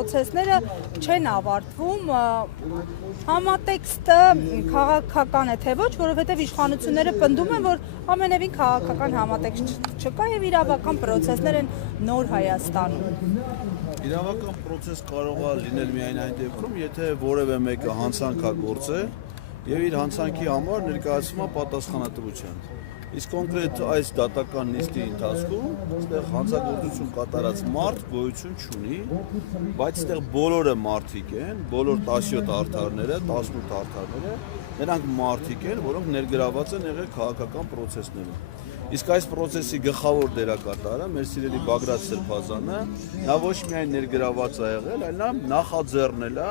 պրոցեսները չեն ավարտվում, համատեքստը քաղաքական է թե ոչ, որովհետև իշխանությունները պնդում են, որ ամենևին քաղաքական համատեքստ չկա եւ իրավական պրոցեսներ են նոր Հայաստանում։ Իրավական պրոցես կարող է լինել միայն այն դեպքում, եթե որևէ մեկը հանցանք է գործել եւ իր հանցանքի համար ներկայացվում է պատասխանատվության։ Իսկ կոնկրետ այս դատական նիստի ընթացքում այստեղ հանցագործություն կատարած մարդ գոյություն չունի, բայց այստեղ բոլորը մարդիկ են, բոլոր 17 արդարները, 18 արդարները, նրանք մարդիկ են, որոնք ներգրաված են եղել քաղաքական պրոցեսներում։ Իսկ այս պրոցեսի գլխավոր դերակատարը մեր սիրելի Բագրատ Սրբազանը, նա ոչ միայն ներգրաված է եղել, այլ նա նախաձեռնել է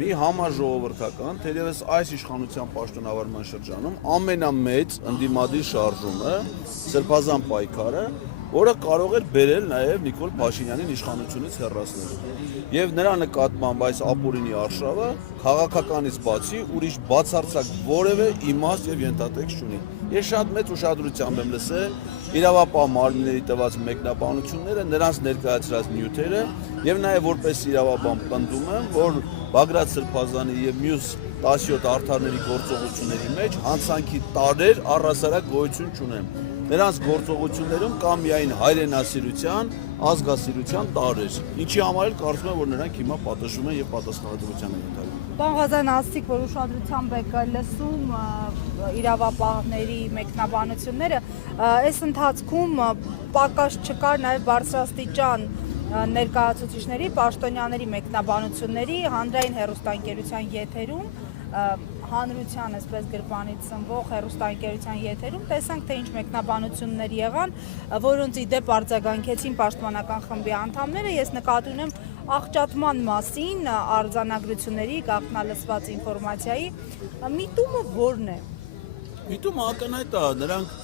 մի համաժողովրդական, թերևս այս իշխանության պաշտոնավարման շրջանում ամենամեծ ընդդիմադիր շարժումը, Սրբազան պայքարը, որը կարող էր բերել նաև Նիկոլ Փաշինյանին իշխանությունից հեռացնելու։ Եվ նրա նկատմամբ այս ապօրինի արշավը քաղաքականից բացի ուրիշ բացարձակ որևէ իմաստ եւ ենթատեքստ չունի։ Ես շատ մեծ ուշադրությամբ եմ լսել իրավապահ մարմինների տված մեկնաբանությունները, նրանց ներկայացրած նյութերը եւ նաեւ որպես իրավաբան պնդում եմ, որ Բագրատ Սրբազանի եւ մյուս 17 արդարների գործողությունների մեջ հանցանքի տարեր առհասարակ գոյություն չունեն։ Նրանց գործողություններում կա միայն հայրենասիրության, ազգասիրության տարեր, ինչի համար էլ կարծում եմ, որ նրանք հիմա պատժվում են եւ պատասխանատվության են ընտրվում։ Պարոն Ղազարյան, ասացիք, որ ուշադրությամբ եք լսում իրավապահների մեկնաբանությունները, այս ընթացքում պակաս չկար նաև բարձրաստիճան ներկայացուցիչների, պաշտոնյաների մեկնաբանությունների հանրային հեռուստաընկերության եթերում, հանրության այսպես գրպանից սնվող հեռուստաընկերության եթերում տեսանք, թե ինչ մեկնաբանություններ եղան, որոնց ի դեպ արձագանքեցին պաշտպանական խմբի անդամները։ Ես նկատի ունեմ աղճատման մասին արձանագրությունների, գաղտնալսված ինֆորմացիայի, միտումը որն է։ Միտումը ակնհայտ է, նրանք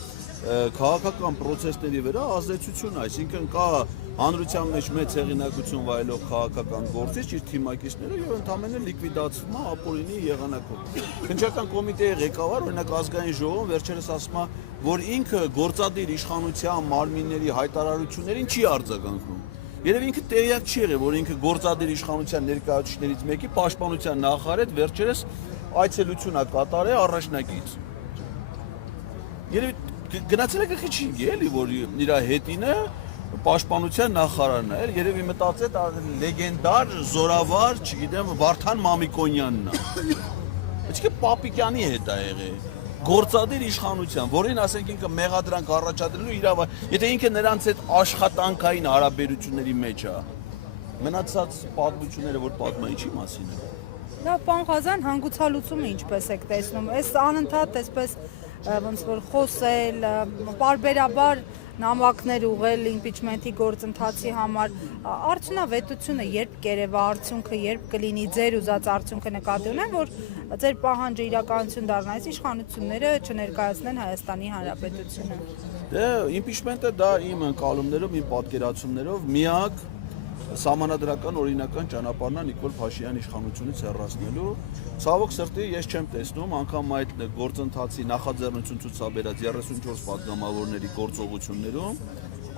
քաղաքական պրոցեսների վրա ազդեցություն, այսինքն կա հանրության մեջ մեծ հեղինակություն վայելող քաղաքական գործիչ իր թիմակիցները եւ ընդամենը լիկվիդացվում է ապօրինի եղանակով։ Քննչական կոմիտեի ղեկավար, օրինակ ազգային ժողովում վերջերս ասում է, որ ինքը գործադիր իշխանության մարմինների հայտարարություններին չի արձագանքում։ Երևի ինքը տեղյակ չի եղել, որ ինքը գործադիր իշխանության ներկայացուցիչներից մեկի պաշտպանության նախարար վերջերս այցելություն է կատարել առաջնակից։ Երևի գնացել է գլխի չի էլի, որ իր հետինը պաշտպանության նախարարն է, երևի մտածեց լեգենդար, զորավար, չգիտեմ, Վարդան Մամիկոնյանն է։ Այսինքն Պապիկյանի հետ է եղել։ Գործադիր իշխանության, որին ասենք ինքը մեղադրանք առաջադրելու եթե ինքը նրանց հետ աշխատանքային հարաբերությունների մեջ է, մնացած պատմությունները, որ պատմա ինչի մասին է։ Լավ, պարոն Ղազարյան, հանգուցալուծումը ինչպես եք տեսնում։ Այս անընդհատ այսպես ոնց որ խոսել, բարբերաբար նամակներ ուղղել իմպիչմենթի գործընթացի համար, արդյունավետությունը երբ կերևա, արդյունքը երբ կլինի, ձեր ուզած արդյունքը նկատի ունեմ, որ ձեր պահանջը իրականություն դառնա, այս իշխանությունները չներկայացնեն Հայաստանի Հանրապետությունը։ Դե իմպիչմենտը դա իմ ընկալումներով, իմ պատկերացումներով միակ սահմանադրական օրինական ճանապարհն է Նիկոլ Փաշինյանի իշխանությունից հեռացնելու։ Ցավոք սրտի ես չեմ տեսնում անգամ այդ գործընթացի նախաձեռնություն ցուցաբերած 34 պատգամավորների գործողություններում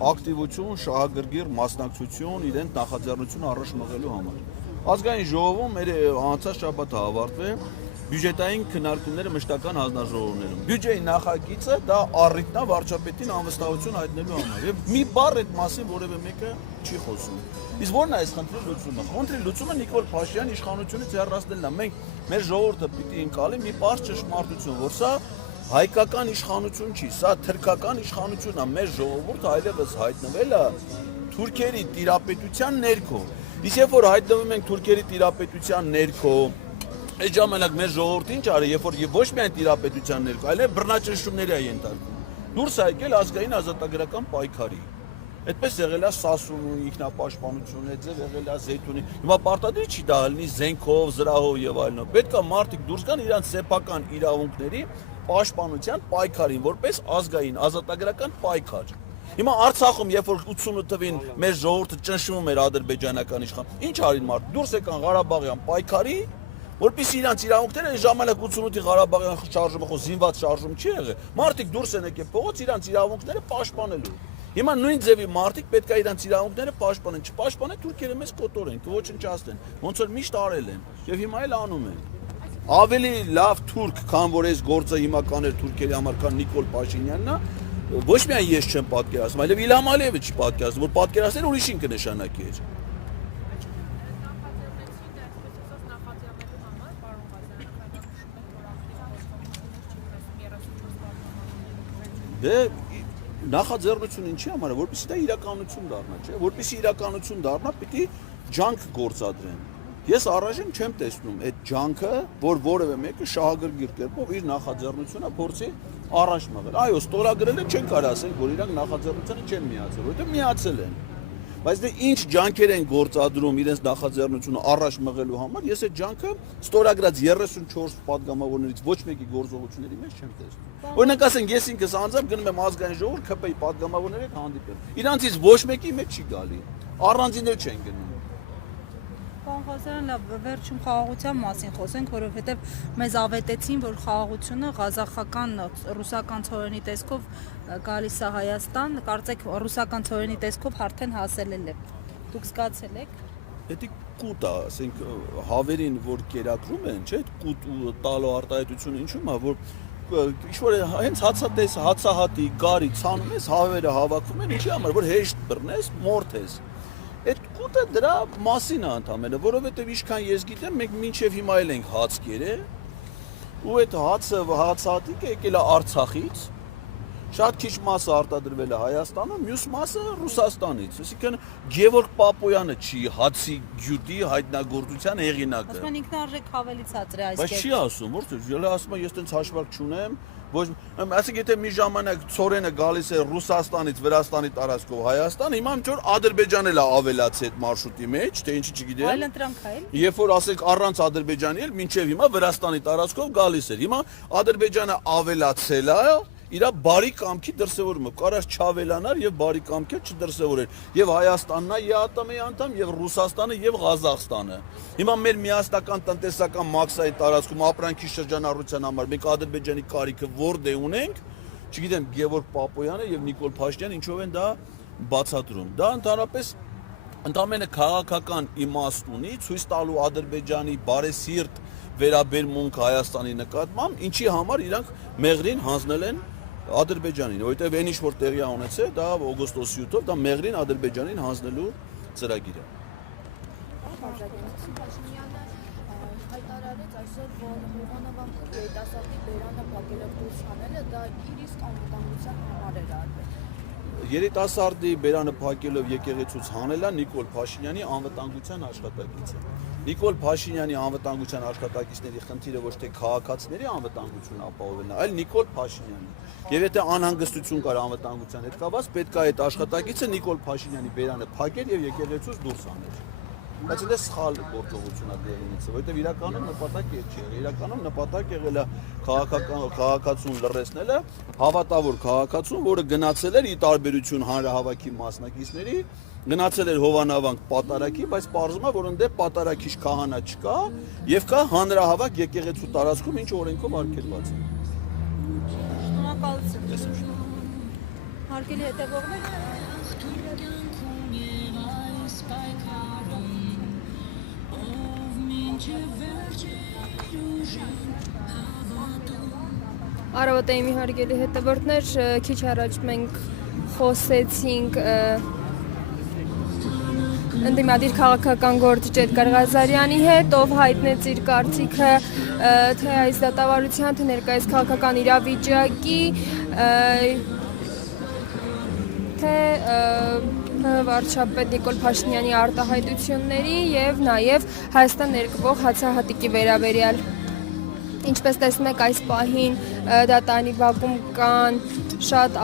ակտիվություն, շահագրգիռ մասնակցություն իրենց նախաձեռնությունը առաջ մղելու համար։ Ազգային ժողովում մեր անցած շաբաթը ավարտվել բյուջետային քննարկումները մշտական հանձնաժողովներում։ Բյուջեի նախագիծը դա առիթն է վարչապետին անվստահություն հայտնելու համար։ Եվ մի բառ այդ մասին որևէ մեկը չի խոսում։ Իսկ ո՞րն է այս խնդրի լուծումը։ Խնդրի լուծումը Նիկոլ Փաշինյանի իշխանությունից հեռացնելն է։ Մենք մեր ժողովուրդը պիտի ընկալի մի բարձ ճշմարտություն, որ սա հայկական իշխանություն չի, սա թրքական իշխանություն է։ Մեր ժողովուրդը այլևս հայտնվել է թուրքերի տիրապետության ներքո։ Իսկ երբ որ հայտնվում ենք թուրքերի տիրապետության ներքո, այդ ժամանակ մեր ժողովուրդը ինչ արի, երբ որ ոչ միայն տիրապետության ներքո, այլև բռնաճնշումների է ենթարկվում։ Դուրս է եկել ազգային ազատագրական պայքարի։ Այդպես եղել է Սասունու ինքնապաշտպանություն, այդպես եղել է Զեյթունի։ Հիմա պարտադիր չի դա լինի զենքով, զրահով եւ այլն։ Պետք է մարդիկ դուրս գան իրանց սեփական իրավունքների պաշտպանության պայքարին, որպես ազգային ազատագրական պայքար։ Հիմա Արցախում, երբ որ 88 թվին մեր ժողովուրդը ճնշում էր ադրբեջանական իշխան, ինչ արին մարդիկ, դուրս եկան Ղարաբաղյան պայքարի, որպեսզի իրանց իրավունքները այն ժամանակ 88-ի Ղարաբաղյան շարժումը զինված շարժում չի եղել, մարդիկ դուրս են եկել փողոց իրանց իրավունքները պաշտպանելու։ Հիմա նույն ձևի մարդիկ պետք է իրանց իրավունքները պաշտպանեն, չպաշտպանեն թուրքերը մեզ կոտորեն, կոչնչացնեն, ոնց որ միշտ արել են, եւ հիմա էլ անում են։ Ավելի լավ թուրք, քան որ այս գործը հիմա կաներ թուրքերի համար, քան Նիկոլ Փաշինյանն է, ոչ միայն ես չեմ պատկերացնում, այլև Իլհամ Ալիևը չի պատկերացնում, որ պատկերացնել ուրիշին կնշանակեր։ Դե նախաձեռնություն ինչի համար է, որպեսզի դա իրականություն դառնա, չէ՞, որպեսզի իրականություն դառնա, պիտի ջանք գործադրեն։ Ես առայժմ չեմ տեսնում այդ ջանքը, որ որևէ մեկը շահագրգիռ կերպով իր նախաձեռնությունը փորձի առաջ մղել։ Այո, ստորագրել են, չեն կարող ասել, որ իրանք նախաձեռնությանը չեն միացել, որովհետև միացել են։ Բայց դե ինչ ջանքեր են գործադրում իրենց նախաձեռնությունը առաջ մղելու համար, ես այդ ջանքը ստորագրած 34 падգամավորներից ոչ մեկի գործողությունների մեջ չեմ տեսնում։ Օրինակ ասենք, ես ինքս անձամբ գնում եմ ազգային ժողով ՔՊ-ի падգամավորների հետ հանդիպել։ Իրանցից ոչ մեկի մեջ չի գալի։ Առանձիններ չեն գնում։ Պարոն Ղազարյան, վերջում խաղաղության մասին խոսենք, որովհետև մեզ ավետեցին, որ խաղաղությունը ղազախական ռուսական ցորենի տեսքով գալիս է Հայաստան, կարծեք ռուսական ցորենի տեսքով արդեն հասել է։ Դուք զգացել եք։ Դա կուտ է, ասենք հավերին, որ կերակրում են, չէ՞, կուտ ու տալու արտահայտությունը ինչու՞մ է, որ ինչ-որ հենց հացահատի, գարի ցանում ես, հավերը հավաքվում են, ինչի համար, որ հեշտ բռնես, մորթես։ Այդ կուտը դրա մասին է ընդամենը, որովհետև ինչքան ես գիտեմ, մենք մինչև հիմա էլ ենք հաց կերել, ու այդ հացահատիկը եկել է Արցախից, շատ քիչ մասը արտադրվել է Հայաստանում, մյուս մասը Ռուսաստանից։ Այսինքն Գևորգ Պապոյանը չի հացի գյուտի հայտնագործության հեղինակը։ Ասում են ինքնարժեք ավելի ցածր է այս Բայց չի ասում, որտեղ ելը ասում է, ես տենց հաշվարկ չունեմ, ոչ, ասենք եթե մի ժամանակ ցորենը գալիս է Ռուսաստանից, Վրաստանի տարածքով Հայաստան, հիմա ինչ որ Ադրբեջանն էլ ավելացի այդ մարշրուտի մեջ, թե ինչի չգիտեմ։ Այլ ընտրանք է։ Երբ որ ասենք առանց Ադրբեջանի էլ մինչև հիմա Վրաստանի տարածքով գալիս էր։ Հիմա Ադրբեջանը ավելացել է իր բարի կամքի դրսևորումը, կարած չավելանար եւ բարի կամքը չդրսևորեր։ Եվ Հայաստանն է ԵԱՏՄ-ի անդամ, եւ Ռուսաստանը եւ Ղազախստանը։ Հիմա մեր միասնական տնտեսական մաքսայի տարածքում ապրանքի շրջանառության համար մենք Ադրբեջանի կարիքը որտե ունենք, չգիտեմ, Գևորգ Պապոյանը եւ Նիկոլ Փաշինյանը ինչով են դա բացատրում։ Դա ընդհանրապես ընդամենը քաղաքական իմաստ ունի, ցույց տալու Ադրբեջանի բարեսիրտ վերաբերմունք Հայաստանի նկատմամբ, ինչի համար իրանք մեղրին հանձնել են Ադրբեջանին, որովհետև այն ինչ որ տեղի է ունեցել, դա օգոստոսի 7-ով դա մեղրին Ադրբեջանին հանձնելու ծրագիր է։ Փաշինյանը հայտարարեց այսօր, որ Հովանավանքում երիտասարդի բերանը փակելով դուրս հանելը դա իր իսկ անվտանգության համար էր արվել։ Երիտասարդի բերանը փակելով եկեղեցուց հանելա Նիկոլ Փաշինյանի անվտանգության աշխատակիցը։ Նիկոլ Փաշինյանի անվտանգության աշխատակիցների խնդիրը ոչ թե քաղաքացիների անվտանգությունն ապահովելն է, այլ Նիկոլ Փաշինյանի։ Եվ եթե անհանգստություն կար անվտանգության հետ կապված, պետք է այդ աշխատակիցը Նիկոլ Փաշինյանի բերանը փակեր եւ եկեղեցուց դուրս հաներ։ Բայց դա սխալ գործողություն է դերինից, որովհետեւ իրականում նպատակը չի եղել։ Իրականում նպատակ եղել է քաղաքացուն լռեցնելը, հավատավոր քաղաքացուն, որը գնացել էր ի տարբերություն հանրահավաքի մասնակիցների, գնացել էր Հովանավանք պատարակի, բայց պարզվում է, որ այնտեղ պատարակիչ քահանա չկա եւ կա հանրահավաք եկեղեցու տարածքում, ինչ օրենքով արգելված է։ Շնորհակալություն։ Հարգելի հետևողներ, Արավոտայիմի հարգելի հետևորդներ, քիչ առաջ մենք խոսեցինք ընդդիմադիր քաղաքական գործիչ Էդգար Ղազարյանի հետ, ով հայտնեց իր կարծիքը թե այս դատավարության, թե ներկայիս քաղաքական իրավիճակի, թե վարչապետ Նիկոլ Փաշինյանի արտահայտությունների եւ նաեւ Հայաստան ներկվող հացահատիկի վերաբերյալ։ Ինչպես տեսնում եք, այս պահին դատարանի բակում կան շատ